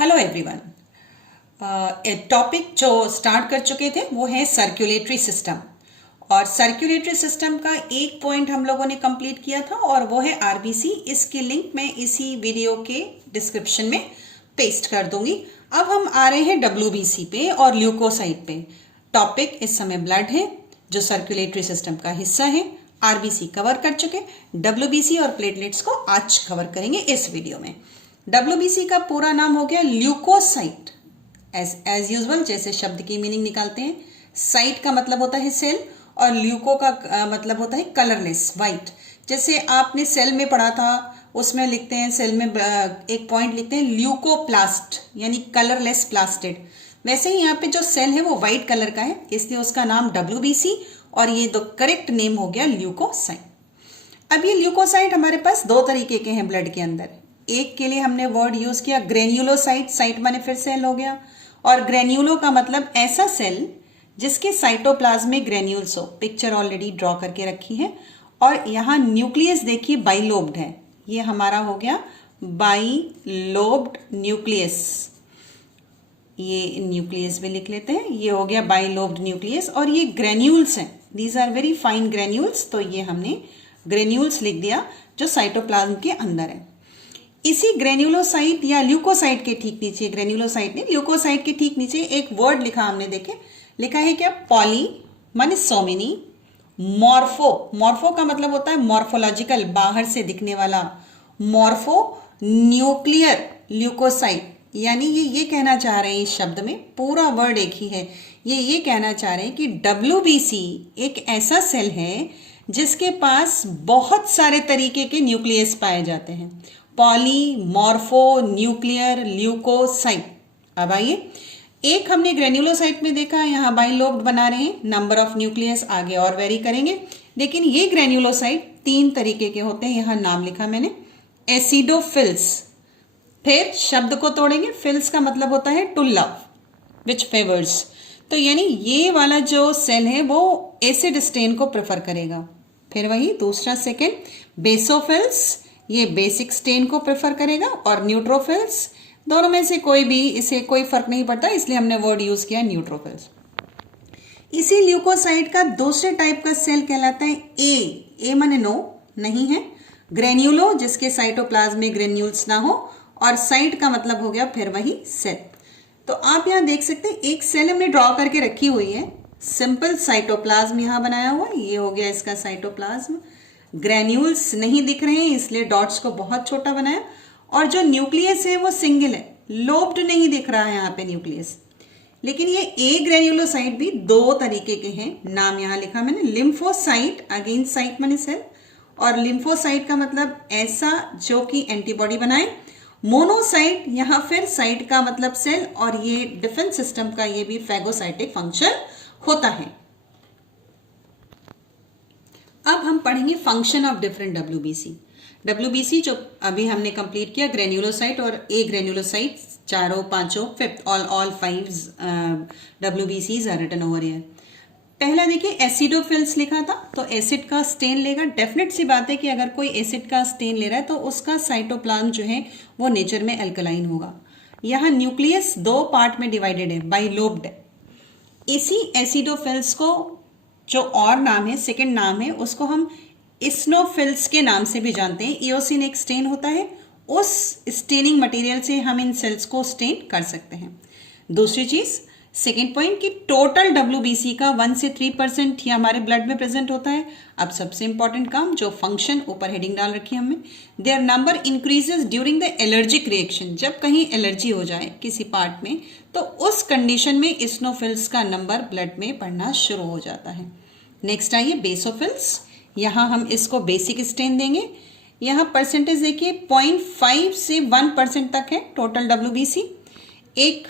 Hello everyone. एक topic जो start कर चुके थे वो है सर्कुलेटरी सिस्टम। और सर्कुलेटरी सिस्टम का एक पॉइंट हम लोगों ने कंप्लीट किया था और वो है आरबीसी। इसकी लिंक मैं इसी वीडियो के डिस्क्रिप्शन में पेस्ट कर दूंगी। अब हम आ रहे हैं डब्ल्यूबीसी पे और ल्यूकोसाइट पे। टॉपिक इस समय ब्लड है जो सर्कुलेटरी सिस्टम का हिस्सा है। आरबीसी कवर कर चुके, डब्ल्यूबीसी और प्लेटलेट्स को आज कवर करेंगे इस वीडियो में। डब्ल्यूबीसी का पूरा नाम हो गया ल्यूकोसाइट। एज यूजुअल जैसे शब्द की मीनिंग निकालते हैं, साइट का मतलब होता है सेल और ल्यूको का मतलब होता है कलरलेस वाइट। जैसे आपने सेल में पढ़ा था, उसमें लिखते हैं सेल में एक पॉइंट लिखते हैं ल्यूकोप्लास्ट यानी कलरलेस प्लास्टिड। वैसे ही यहाँ पे जो सेल है वो वाइट कलर का है, इसलिए उसका नाम डब्ल्यूबीसी और ये दो करेक्ट नेम हो गया ल्यूकोसाइट। अब ये ल्यूकोसाइट हमारे पास दो तरीके के हैं ब्लड के अंदर। एक के लिए हमने वर्ड यूज किया ग्रेन्युलोसाइट, साइट माने फिर सेल हो गया, और ग्रेन्युलो का मतलब ऐसा सेल जिसके साइटोप्लाज्मिक ग्रेन्यूल्स हो। पिक्चर ऑलरेडी ड्रॉ करके रखी है। और यहाँ न्यूक्लियस देखिए बाइलोब्ड है, ये हमारा हो गया बाइलोब्ड न्यूक्लियस। ये न्यूक्लियस भी लिख लेते हैं, ये हो गया बाइलोब्ड न्यूक्लियस। और ये ग्रेन्यूल्स हैं, these are very fine granules, तो ये हमने ग्रेन्यूल्स लिख दिया जो साइटोप्लाज्म के अंदर है। इसी ग्रेन्युलोसाइट या ल्यूकोसाइट के ठीक नीचे, ग्रेन्युलोसाइट ने ल्यूकोसाइट के ठीक नीचे एक वर्ड लिखा हमने, देखे लिखा है क्या, पॉली माने सो मेनी, मॉर्फो, मॉर्फो का मतलब होता है मॉर्फोलॉजिकल, बाहर से दिखने वाला, मॉर्फो न्यूक्लियर ल्यूकोसाइट। यानी ये कहना चाह रहे हैं, इस शब्द में पूरा वर्ड एक ही है, ये कहना चाह रहे हैं कि डब्ल्यूबीसी एक ऐसा सेल है जिसके पास बहुत सारे तरीके के न्यूक्लियस पाए जाते हैं। Polymorphonuclear, leucocyte. अब आइए, एक हमने ग्रेन्युलोसाइट में देखा, यहाँ बाइलोब्ड बना रहे हैं, नंबर ऑफ न्यूक्लियस आगे और वेरी करेंगे। लेकिन ये ग्रेन्युलोसाइट तीन तरीके के होते हैं, यहाँ नाम लिखा मैंने, एसिडोफिल्स। फिर शब्द को तोड़ेंगे, फिल्स का मतलब होता है टू लव, विच फेवर्स। तो यानी ये वाला जो सेल है वो एसिड स्टेन को प्रेफर करेगा। फिर वही दूसरा सेकेंड, बेसोफिल्स, ये बेसिक स्टेन को प्रेफर करेगा। और न्यूट्रोफिल्स, दोनों में से कोई भी, इसे कोई फर्क नहीं पड़ता, इसलिए हमने वर्ड यूज किया न्यूट्रोफिल्स। इसी ल्यूकोसाइट का दूसरे टाइप का सेल कहलाता है ए माने नो, नहीं है, ग्रेन्युलो जिसके साइटोप्लाज्म में ग्रेन्यूल्स ना हो, और साइट का मतलब हो गया फिर वही सेल। तो आप यहाँ देख सकते हैं एक सेल हमने ड्रॉ करके रखी हुई है, सिंपल साइटोप्लाज्म यहाँ बनाया हुआ, ये हो गया इसका साइटोप्लाज्म। ग्रेन्यूल्स नहीं दिख रहे हैं इसलिए डॉट्स को बहुत छोटा बनाया, और जो न्यूक्लियस है वो सिंगल है, लोब्ड नहीं दिख रहा है यहाँ पे न्यूक्लियस। लेकिन ये ए ग्रेन्युलोसाइट भी दो तरीके के हैं, नाम यहाँ लिखा मैंने, लिम्फोसाइट, अगेन साइट माने सेल, और लिम्फोसाइट का मतलब ऐसा जो कि एंटीबॉडी बनाए। मोनोसाइट, यहाँ फिर साइट का मतलब सेल, और ये डिफेंस सिस्टम का ये भी फैगोसाइटिक फंक्शन होता है। अब हम पढ़ेंगे function of different WBC. WBC जो अभी हमने कंप्लीट किया, ग्रेन्युलोसाइट और ए ग्रेन्युलोसाइट, चारों पांचों, फिफ्थ, ऑल फाइव डब्ल्यूबीसीज आर रिटन ओवर हियर। पहला देखिए एसिडोफिल्स लिखा था, तो एसिड का स्टेन लेगा। डेफिनेट सी बात है कि अगर कोई एसिड का स्टेन ले रहा है तो उसका साइटोप्लाज्म जो है वो नेचर में एल्कलाइन होगा। यहाँ न्यूक्लियस दो पार्ट में डिवाइडेड है, बाइलोब्ड है। इसी एसिडोफिल्स को जो और नाम है, सेकेंड नाम है, उसको हम इस्नोफिल्स के नाम से भी जानते हैं। इओसिन एक स्टेन होता है, उस स्टेनिंग मटेरियल से हम इन सेल्स को स्टेन कर सकते हैं। दूसरी चीज, सेकेंड पॉइंट, कि टोटल डब्ल्यूबीसी का 1 से 3% ही हमारे ब्लड में प्रेजेंट होता है। अब सबसे इंपॉर्टेंट काम, जो फंक्शन, ऊपर हेडिंग डाल रखी है हमने, their number increases during the allergic reaction. जब कहीं एलर्जी हो जाए किसी पार्ट में तो उस कंडीशन में इस्नोफिल्स का नंबर ब्लड में बढ़ना शुरू हो जाता है। नेक्स्ट आइए बेसोफिल्स, यहाँ हम इसको बेसिक स्टेन देंगे। यहाँ परसेंटेज देखिए 0.5 से 1% तक है टोटल डब्ल्यूबीसी। एक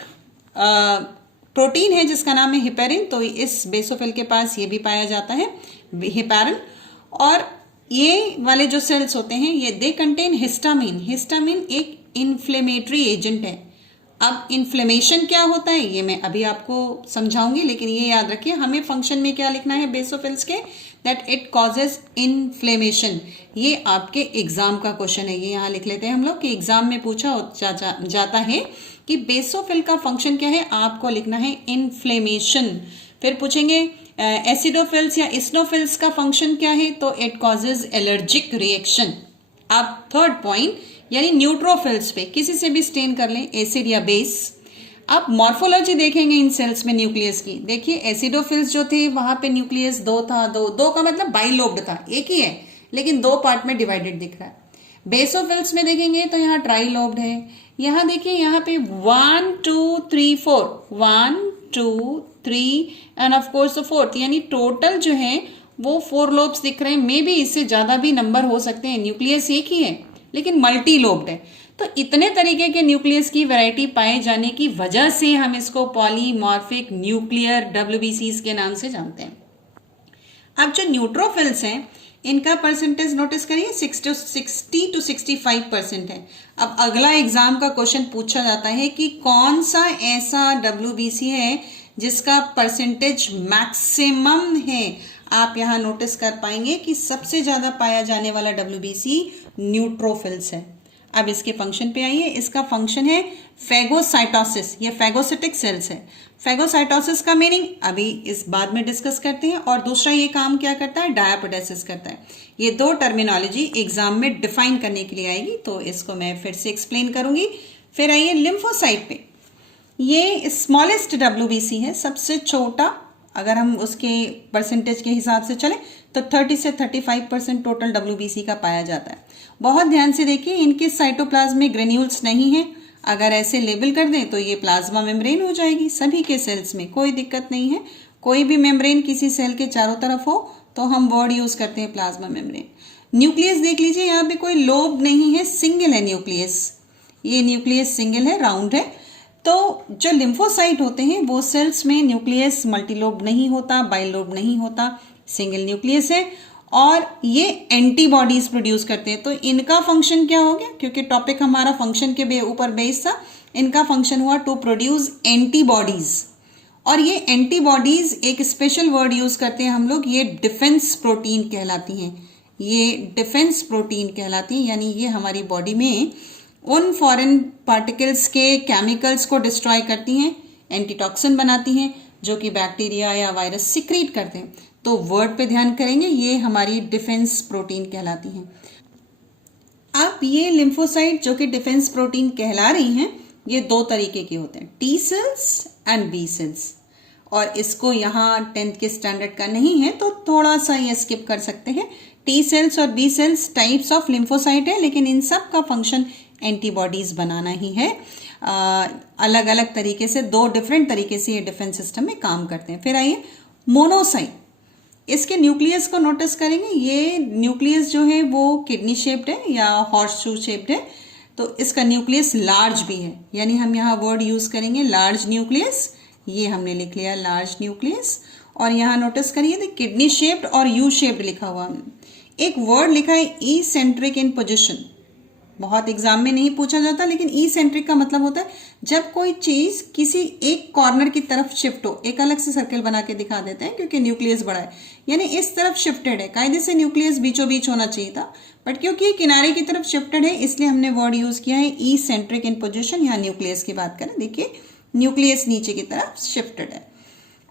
प्रोटीन है जिसका नाम है हिपेरिन, तो इस बेसोफिल के पास ये भी पाया जाता है, हिपेरिन। और ये वाले जो सेल्स होते हैं ये दे कंटेन हिस्टामिन। हिस्टामिन एक इन्फ्लेमेटरी एजेंट है, अब इन्फ्लेमेशन क्या होता है ये मैं अभी आपको समझाऊंगी, लेकिन ये याद रखिए हमें फंक्शन में क्या लिखना है बेसोफिल्स के, दैट इट कॉजेज इन्फ्लेमेशन। ये आपके एग्जाम का क्वेश्चन है, ये यहाँ लिख लेते हैं हम लोग कि एग्जाम में पूछा जाता है कि बेसोफिल का फंक्शन क्या है, आपको लिखना है इन्फ्लेमेशन। फिर पूछेंगे एसिडोफिल्स या इसनोफिल्स का फंक्शन क्या है, तो इट कॉजेज एलर्जिक रिएक्शन। अब थर्ड पॉइंट यानी न्यूट्रोफिल्स पे किसी से भी स्टेन कर लें, एसिड या बेस। अब मॉर्फोलॉजी देखेंगे इन सेल्स में न्यूक्लियस की। देखिए एसिडोफिल्स जो थे वहां पे न्यूक्लियस दो था, दो का मतलब बाइलोब्ड था, एक ही है लेकिन दो पार्ट में डिवाइडेड दिख रहा है। बेसोफिल्स में देखेंगे तो यहाँ ट्राइलोब्ड है। यहाँ देखिए यहाँ पे 1 2 3 4 1 2 3 end of course the fourth, यानी टोटल जो है वो 4 लोब्स दिख रहे हैं। मे बी इससे ज्यादा भी नंबर हो सकते हैं, न्यूक्लियस एक ही है लेकिन मल्टी लोब्ड है। तो इतने तरीके के न्यूक्लियस की वैरायटी पाए जाने की वजह से हम इसको पॉलीमॉर्फिक न्यूक्लियर WBCs के नाम से जानते हैं। अब जो न्यूट्रोफिल्स हैं इनका परसेंटेज नोटिस करिए 60 to 65% है। अब अगला एग्जाम का क्वेश्चन पूछा जाता है कि कौन सा ऐसा WBC है जिसका परसेंटेज मैक्सिमम है। आप यहाँ नोटिस कर पाएंगे कि सबसे ज्यादा पाया जाने वाला WBC न्यूट्रोफिल्स है। अब इसके फंक्शन पे आइए। इसका फंक्शन है फेगोसाइटोसिस, ये फेगोसिटिक सेल्स है। फेगोसाइटोसिस का मीनिंग अभी इस बाद में डिस्कस करते हैं। और दूसरा ये काम क्या करता है, डायापोडेसिस करता है। ये दो टर्मिनोलॉजी एग्जाम में डिफाइन करने के लिए आएगी, तो इसको मैं फिर से एक्सप्लेन करूंगी। फिर आइए लिम्फोसाइट पे। ये स्मॉलेस्ट WBC है, सबसे छोटा। अगर हम उसके परसेंटेज के हिसाब से चलें तो 30 से 35% टोटल WBC का पाया जाता है। बहुत ध्यान से देखिए, इनके साइटोप्लाज्म में ग्रेन्यूल्स नहीं है। अगर ऐसे लेबल कर दें तो ये प्लाज्मा मेम्ब्रेन हो जाएगी। सभी के सेल्स में कोई दिक्कत नहीं है। कोई भी मेम्ब्रेन किसी सेल के चारों तरफ हो तो हम वर्ड यूज करते हैं प्लाज्मा मेम्ब्रेन। न्यूक्लियस देख लीजिए, यहाँ पे कोई लोब नहीं है, सिंगल है न्यूक्लियस। ये न्यूक्लियस सिंगल है, राउंड है। तो जो लिम्फोसाइट होते हैं वो सेल्स में न्यूक्लियस मल्टीलोब नहीं होता, बाइलोब नहीं होता, सिंगल न्यूक्लियस है। और ये एंटीबॉडीज प्रोड्यूस करते हैं। तो इनका फंक्शन क्या हो गया, क्योंकि टॉपिक हमारा फंक्शन के ऊपर बेस्ड था, इनका फंक्शन हुआ टू प्रोड्यूस एंटीबॉडीज। और ये एंटीबॉडीज एक स्पेशल वर्ड यूज करते हैं हम लोग, ये डिफेंस प्रोटीन कहलाती हैं। ये डिफेंस प्रोटीन कहलाती हैं, यानी ये हमारी बॉडी में उन फॉरेन पार्टिकल्स के केमिकल्स को डिस्ट्रॉय करती हैं, एंटीटॉक्सिन बनाती हैं, जो कि बैक्टीरिया या वायरस सिक्रीट करते हैं। तो वर्ड पे ध्यान करेंगे, ये हमारी डिफेंस प्रोटीन कहलाती हैं। अब ये लिम्फोसाइट जो कि डिफेंस प्रोटीन कहला रही हैं, ये दो तरीके के होते हैं, T cells and B cells. और इसको यहाँ 10th के स्टैंडर्ड का नहीं है तो थोड़ा सा ये स्किप कर सकते हैं। T सेल्स और B cells types of lymphocyte है, लेकिन इन सब का फंक्शन एंटीबॉडीज बनाना ही है। अलग अलग तरीके से, दो डिफरेंट तरीके से ये डिफेंस सिस्टम में काम करते हैं। फिर आइए मोनोसाइट। इसके न्यूक्लियस को नोटिस करेंगे, ये न्यूक्लियस जो है वो किडनी शेप्ड है या हॉर्स शू शेप्ड है। तो इसका न्यूक्लियस लार्ज भी है, यानी हम यहाँ वर्ड यूज करेंगे लार्ज न्यूक्लियस। ये हमने लिख लिया लार्ज न्यूक्लियस। और यहाँ नोटिस करिए किडनी शेप्ड और यू शेप्ड लिखा हुआ। एक वर्ड लिखा है ई सेंट्रिक इन पोजिशन, बहुत एग्जाम में नहीं पूछा जाता, लेकिन ई सेंट्रिक का मतलब होता है जब कोई चीज किसी एक कॉर्नर की तरफ शिफ्ट हो। एक अलग से सर्कल बना के दिखा देते हैं क्योंकि न्यूक्लियस बड़ा है, यानी इस तरफ शिफ्टेड है। कायदे से न्यूक्लियस बीचों बीच होना चाहिए था, बट क्योंकि किनारे की तरफ शिफ्टेड है इसलिए हमने वर्ड यूज किया है ई सेंट्रिक इन पोजिशन। यहाँ न्यूक्लियस की बात करें, देखिए न्यूक्लियस नीचे की तरफ शिफ्टेड है।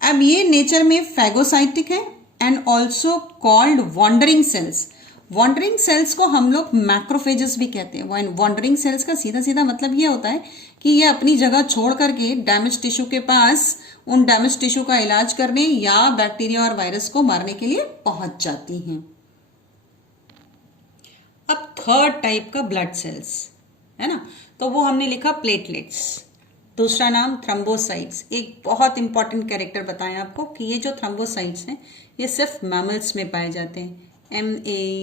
अब ये नेचर में फैगोसाइटिक है and also called wandering cells. Wandering cells को हम लोग मैक्रोफेजेस भी कहते हैं। वॉन्डरिंग सेल्स का सीधा सीधा मतलब ये होता है कि ये अपनी जगह छोड़ करके डैमेज टिश्यू के पास उन डैमेज टिश्यू का इलाज करने या बैक्टीरिया और वायरस को मारने के लिए पहुंच जाती हैं। अब थर्ड टाइप का ब्लड सेल्स है ना, तो वो हमने लिखा प्लेटलेट्स। दूसरा नाम थ्रोम्बोसाइट्स। एक बहुत इंपॉर्टेंट कैरेक्टर बताएं आपको कि ये जो थ्रोम्बोसाइट्स हैं ये सिर्फ मैमल्स में पाए जाते हैं। MAMMALS,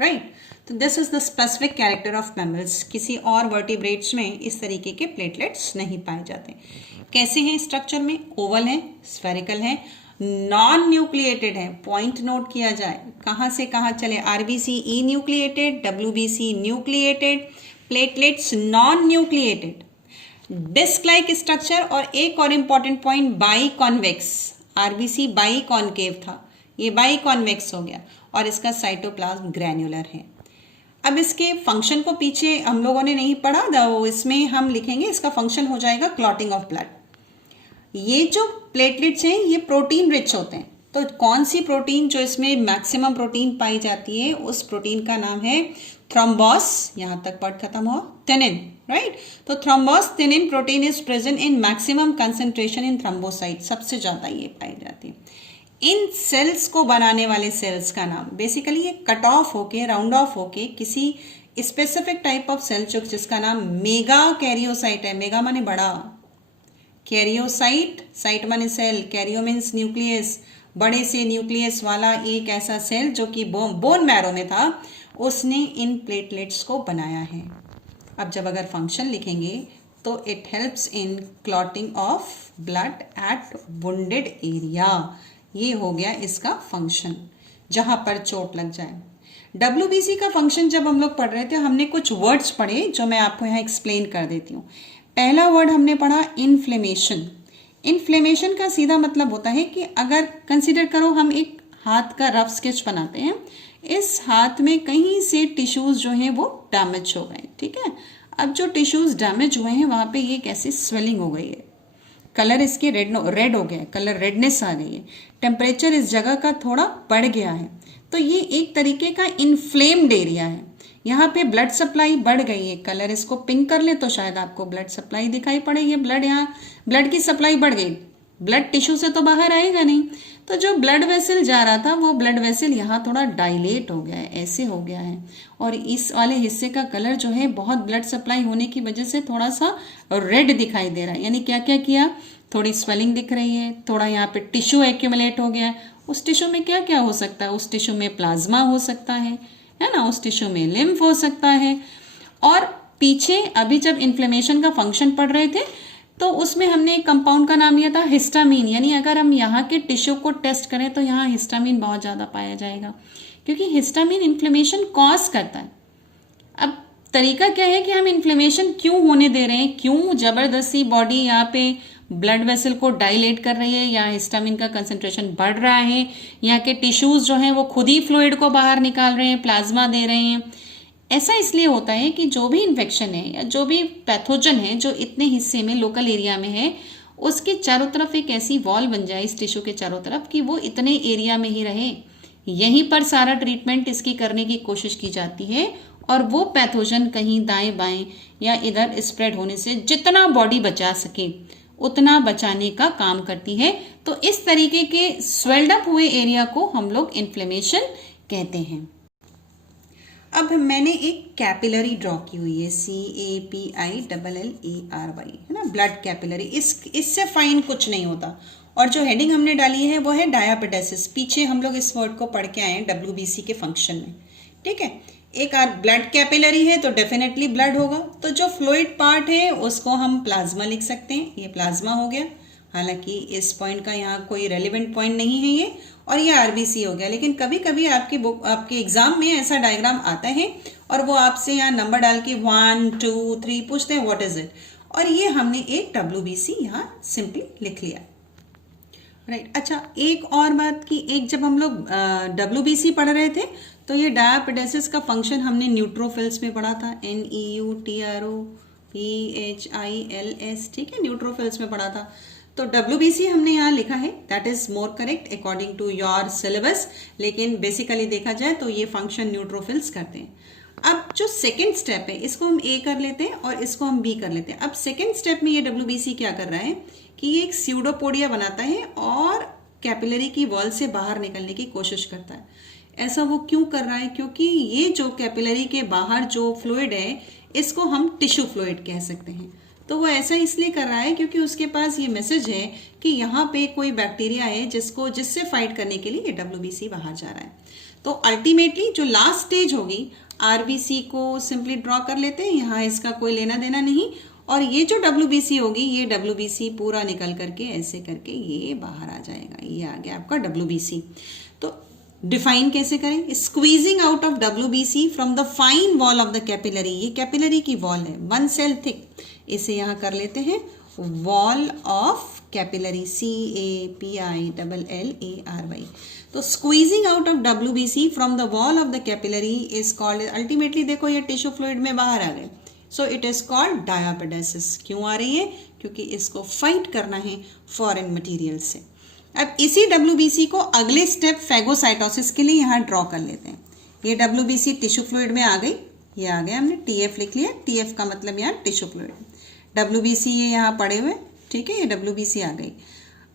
right. तो this is the specific character of mammals. किसी और वर्टिब्रेट्स में इस तरीके के प्लेटलेट्स नहीं पाए जाते। कैसे हैं स्ट्रक्चर में, ओवल है, स्फेरिकल है, नॉन न्यूक्लिएटेड है, पॉइंट नोट किया जाए, कहाँ से कहाँ चले, RBC enucleated, WBC nucleated, platelets non nucleated, disc like structure, और एक और important point biconvex, RBC biconcave था, ये बाई कॉन्वेक्स हो गया, और इसका साइटोप्लाज्म ग्रैन्युलर है। अब इसके फंक्शन को पीछे हम लोगों ने नहीं पढ़ा, तो इसमें हम लिखेंगे इसका फंक्शन हो जाएगा क्लॉटिंग ऑफ ब्लड। ये जो प्लेटलेट्स हैं ये प्रोटीन रिच होते हैं, तो कौन सी प्रोटीन जो इसमें मैक्सिमम प्रोटीन पाई जाती है उस प्रोटीन का नाम है थ्रोम्बोस, यहां तक पार्ट खत्म हुआ, थिनिन, राइट। तो thrombosthenin protein is present in maximum concentration in thrombocyte, सबसे ज्यादा ये पाई जाती है। इन सेल्स को बनाने वाले सेल्स का नाम बेसिकली ये कट ऑफ होके, राउंड ऑफ होके किसी स्पेसिफिक टाइप ऑफ सेल जिसका नाम मेगा कैरियोसाइट है, मेगा माने बड़ा, कैरियोसाइट, साइट माने सेल, कैरियो मीन्स न्यूक्लियस, बड़े से न्यूक्लियस वाला एक ऐसा सेल जो कि बोन मैरो में था, उसने इन प्लेटलेट्स को बनाया है। अब जब अगर फंक्शन लिखेंगे तो it helps in clotting of blood at wounded area, ये हो गया इसका फंक्शन, जहां पर चोट लग जाए। डब्ल्यूबीसी का फंक्शन जब हम लोग पढ़ रहे थे हमने कुछ वर्ड्स पढ़े जो मैं आपको यहाँ एक्सप्लेन कर देती हूँ। पहला वर्ड हमने पढ़ा इन्फ्लेमेशन। इन्फ्लेमेशन का सीधा मतलब होता है कि अगर कंसिडर करो हम एक हाथ का रफ स्केच बनाते हैं, इस हाथ में कहीं से टिश्यूज जो हैं वो डैमेज हो गए, ठीक है। अब जो टिश्यूज डैमेज हुए हैं वहां पे ये कैसे स्वेलिंग हो गई है, कलर इसके रेड हो गया है, कलर रेडनेस आ गई है, टेम्परेचर इस जगह का थोड़ा बढ़ गया है, तो ये एक तरीके का इन्फ्लेम्ड एरिया है। यहाँ पे ब्लड सप्लाई बढ़ गई है, कलर इसको पिंक कर ले तो शायद आपको ब्लड सप्लाई दिखाई पड़े, ये ब्लड, यहाँ ब्लड की सप्लाई बढ़ गई, ब्लड टिश्यू से तो बाहर आएगा नहीं, तो जो ब्लड वेसल जा रहा था वो ब्लड वेसल यहाँ थोड़ा डायलेट हो गया है, ऐसे हो गया है, और इस वाले हिस्से का कलर जो है बहुत ब्लड सप्लाई होने की वजह से थोड़ा सा रेड दिखाई दे रहा है। यानी क्या क्या किया, थोड़ी स्वेलिंग दिख रही है, थोड़ा यहाँ पे टिश्यू एक्यूमुलेट हो गया है। उस टिश्यू में क्या क्या हो सकता है, उस टिश्यू में प्लाज्मा हो सकता है ना, उस टिश्यू में लिम्फ हो सकता है। और पीछे अभी जब इन्फ्लेमेशन का फंक्शन पढ़ रहे थे तो उसमें हमने एक कंपाउंड का नाम लिया था हिस्टामीन, यानी अगर हम यहाँ के टिश्यू को टेस्ट करें तो यहाँ हिस्टामीन बहुत ज़्यादा पाया जाएगा, क्योंकि हिस्टामीन इन्फ्लेमेशन कॉज करता है। अब तरीका क्या है कि हम इन्फ्लेमेशन क्यों होने दे रहे हैं, क्यों जबरदस्ती बॉडी यहाँ पे ब्लड वेसल को डायलेट कर रही है, या हिस्टामिन का कंसंट्रेशन बढ़ रहा है, यहाँ के टिश्यूज जो हैं वो खुद ही फ्लूइड को बाहर निकाल रहे हैं, प्लाज्मा दे रहे हैं। ऐसा इसलिए होता है कि जो भी इन्फेक्शन है या जो भी पैथोजन है जो इतने हिस्से में लोकल एरिया में है, उसके चारों तरफ एक ऐसी वॉल बन जाए इस टिश्यू के चारों तरफ कि वो इतने एरिया में ही रहे, यहीं पर सारा ट्रीटमेंट इसकी करने की कोशिश की जाती है, और वो पैथोजन कहीं दाएं बाएं या इधर स्प्रेड होने से जितना बॉडी बचा सके उतना बचाने का काम करती है। तो इस तरीके के स्वेल्ड अप हुए एरिया को हम लोग इन्फ्लेमेशन कहते हैं। अब मैंने एक कैपिलरी ड्रॉ की हुई है, CAPILLARY, है ना, ब्लड कैपिलरी। इससे फाइन कुछ नहीं होता। और जो हेडिंग हमने डाली है वो है डायापेडेसिस। पीछे हम लोग इस वर्ड को पढ़ के आए हैं WBC के फंक्शन में, ठीक है। एक ब्लड कैपिलरी है तो डेफिनेटली ब्लड होगा, तो जो फ्लूइड पार्ट है उसको हम प्लाज्मा लिख सकते हैं, ये प्लाज्मा हो गया। हालांकि इस पॉइंट का यहाँ कोई रेलिवेंट पॉइंट नहीं है ये, और ये आरबीसी हो गया। लेकिन कभी कभी आपके एग्जाम में ऐसा डायग्राम आता है और वो आपसे यहाँ नंबर डाल के 1 2 3 पूछते हैं व्हाट इज इट, और ये हमने एक WBC यहाँ सिंपली लिख लिया, राइट। अच्छा, एक और बात की, एक जब हम लोग WBC पढ़ रहे थे तो ये डायापेडेसिस का फंक्शन हमने न्यूट्रोफिल्स में पढ़ा था, NEUTROPHILS, ठीक है, न्यूट्रोफिल्स में पढ़ा था। तो WBC हमने यहाँ लिखा है, that is more correct according to your syllabus, लेकिन बेसिकली देखा जाए तो ये फंक्शन न्यूट्रोफिल्स करते हैं। अब जो सेकेंड स्टेप है इसको हम A कर लेते हैं और इसको हम B कर लेते हैं। अब सेकेंड स्टेप में ये WBC क्या कर रहा है कि ये एक स्यूडोपोडिया बनाता है और कैपिलरी की वॉल से बाहर निकलने की कोशिश करता है। ऐसा वो क्यों कर रहा है, क्योंकि ये जो कैपिलरी के बाहर जो फ्लूइड है इसको हम टिश्यू फ्लूइड कह सकते हैं। तो वो ऐसा इसलिए कर रहा है क्योंकि उसके पास ये मैसेज है कि यहाँ पे कोई बैक्टीरिया है जिससे फाइट करने के लिए ये WBC बाहर जा रहा है। तो अल्टीमेटली जो लास्ट स्टेज होगी, RBC को सिंपली ड्रॉ कर लेते हैं, यहाँ इसका कोई लेना देना नहीं, और ये जो WBC होगी, ये WBC पूरा निकल करके ऐसे करके ये बाहर आ जाएगा, ये आ गया आपका WBC। तो डिफाइन कैसे करें? Squeezing out of WBC from the fine wall of the capillary. ये कैपिलरी की वॉल है, 1 सेल थिक, इसे यहाँ कर लेते हैं वॉल ऑफ कैपिलरी, CAPILLARY। तो squeezing out of WBC from the wall of the capillary is called, ultimately देखो ये टिश्यू फ्लूइड में बाहर आ गए, सो इट इज कॉल्ड डायापेडेसिस। क्यों आ रही है? क्योंकि इसको फाइट करना है फॉरेन मटेरियल से। अब इसी WBC को अगले स्टेप फेगोसाइटोसिस के लिए यहाँ ड्रॉ कर लेते हैं। ये WBC टिश्यू फ्लूइड में आ गई, ये आ गया, हमने TF लिख लिया, TF का मतलब यहाँ टिश्यू फ्लूइड, WBC ये यहाँ पड़े हुए, ठीक है, ये WBC आ गई।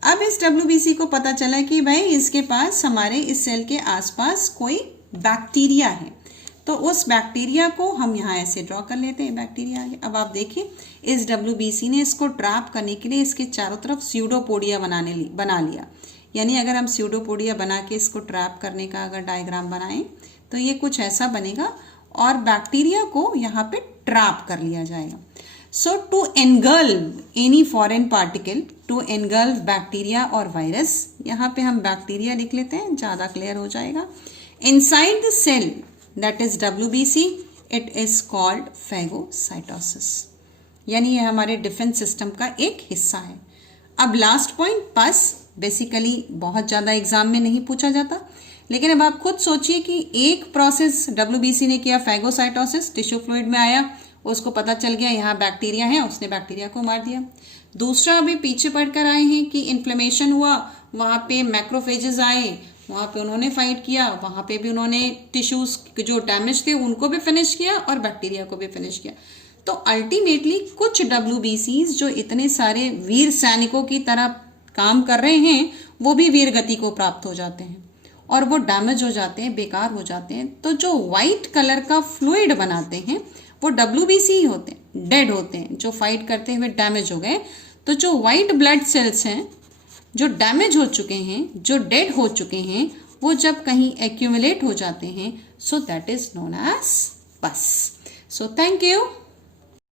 अब इस WBC को पता चला कि भाई इसके पास, हमारे इस सेल के आसपास कोई बैक्टीरिया है, तो उस बैक्टीरिया को हम यहाँ ऐसे ड्रॉ कर लेते हैं, बैक्टीरिया आगे। अब आप देखिए इस WBC ने इसको ट्रैप करने के लिए इसके चारों तरफ स्यूडोपोडिया बना लिया। यानी अगर हम स्यूडोपोडिया बना के इसको ट्रैप करने का अगर डायग्राम बनाएं तो ये कुछ ऐसा बनेगा और बैक्टीरिया को यहाँ पे ट्रैप कर लिया जाएगा। So to engulf any foreign particle, to engulf bacteria और virus, यहाँ पे हम बैक्टीरिया लिख लेते हैं, ज़्यादा क्लियर हो जाएगा। Inside the cell that is WBC, it is called phagocytosis। यानी ये हमारे डिफेंस सिस्टम का एक हिस्सा है। अब लास्ट पॉइंट, पस बेसिकली बहुत ज़्यादा एग्जाम में नहीं पूछा जाता, लेकिन अब आप खुद सोचिए कि एक प्रोसेस WBC ने किया, फैगोसाइटोसिस, टिश्यू फ्लूइड में आया, उसको पता चल गया यहाँ बैक्टीरिया है, उसने बैक्टीरिया को मार दिया। दूसरा अभी पीछे पढ़कर आए हैं कि इन्फ्लेमेशन हुआ, वहाँ पे मैक्रोफेजेस आए, वहाँ पे उन्होंने फाइट किया, वहाँ पे भी उन्होंने टिश्यूज जो डैमेज थे उनको भी फिनिश किया और बैक्टीरिया को भी फिनिश किया। तो अल्टीमेटली कुछ WBCs जो इतने सारे वीर सैनिकों की तरह काम कर रहे हैं, वो भी वीर गति को प्राप्त हो जाते हैं और वो डैमेज हो जाते हैं, बेकार हो जाते हैं। तो जो व्हाइट कलर का फ्लूइड बनाते हैं वो WBC ही होते हैं, डेड होते हैं, जो फाइट करते हुए डैमेज हो गए। तो जो व्हाइट ब्लड सेल्स हैं जो डैमेज हो चुके हैं, जो डेड हो चुके हैं, वो जब कहीं एक्यूमुलेट हो जाते हैं, so that is known as pus. So thank you.